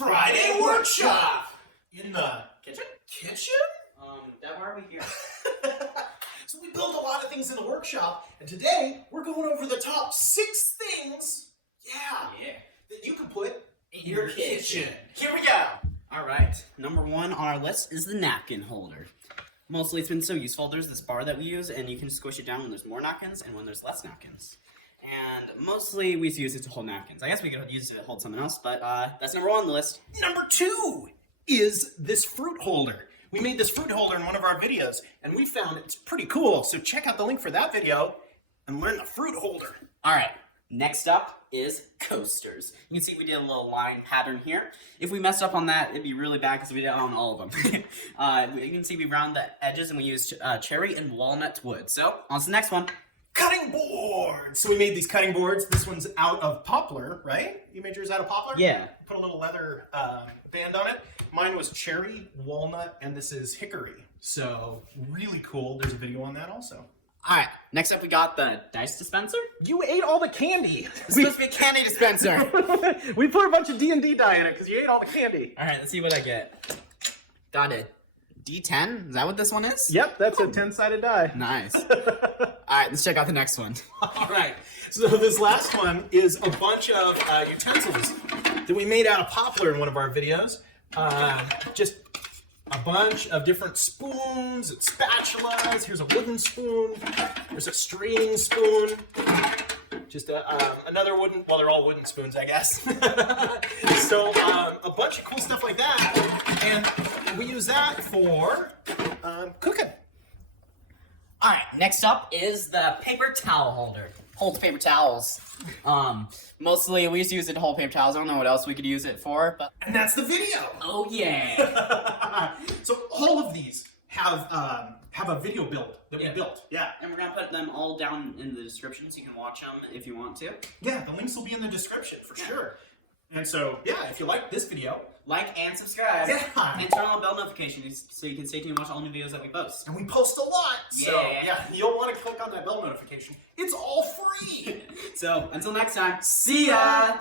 Friday workshop in the kitchen. Dad, why are we here? So we build a lot of things in the workshop, and today we're going over the top 6 things, that you can put in your kitchen. Here we go. All right. Number 1 on our list is the napkin holder. Mostly it's been so useful. There's this bar that we use, and you can squish it down when there's more napkins and when there's less napkins. And mostly we use it to hold napkins. I guess we could use it to hold something else, but that's number 1 on the list. Number 2 is this fruit holder. We made this fruit holder in one of our videos, and we found it's pretty cool. So check out the link for that video and learn the fruit holder. All right. Next up is coasters. You can see we did a little line pattern here. If we messed up on that, it'd be really bad because we did it on all of them. You can see we round the edges and we used cherry and walnut wood. So on to the next one. Cutting boards. So we made these cutting boards. This one's out of poplar, right? You made yours out of poplar? Yeah. Put a little leather band on it. Mine was cherry, walnut, and this is hickory. So really cool. There's a video on that also. All right. Next up, we got the dice dispenser. You ate all the candy. It's supposed to be a candy dispenser. We put a bunch of D&D die in it because you ate all the candy. All right. Let's see what I get. Got it. D10? Is that what this one is? Yep, that's a 10-sided die. Nice. All right, let's check out the next one. All right, so this last one is a bunch of utensils that we made out of poplar in one of our videos. Just a bunch of different spoons and spatulas. Here's a wooden spoon. There's a straining spoon. Just another wooden, well, they're all wooden spoons, I guess. So a bunch of cool stuff like that. And we use that for cooking. All right, next up is the paper towel holder. Holds paper towels. Mostly we used to use it to hold paper towels. I don't know what else we could use it for, but... And that's the video. Oh, yeah. So all of these have a video build that we built. Yeah. And we're going to put them all down in the description so you can watch them if you want to. Yeah, the links will be in the description for sure. And so, yeah, if you like this video, like and subscribe. Yeah. And turn on bell notifications so you can stay tuned and watch all new videos that we post. and we post a lot. So, Yeah. yeah, you'll want to click on that bell notification. It's all free. So, until next time, see ya!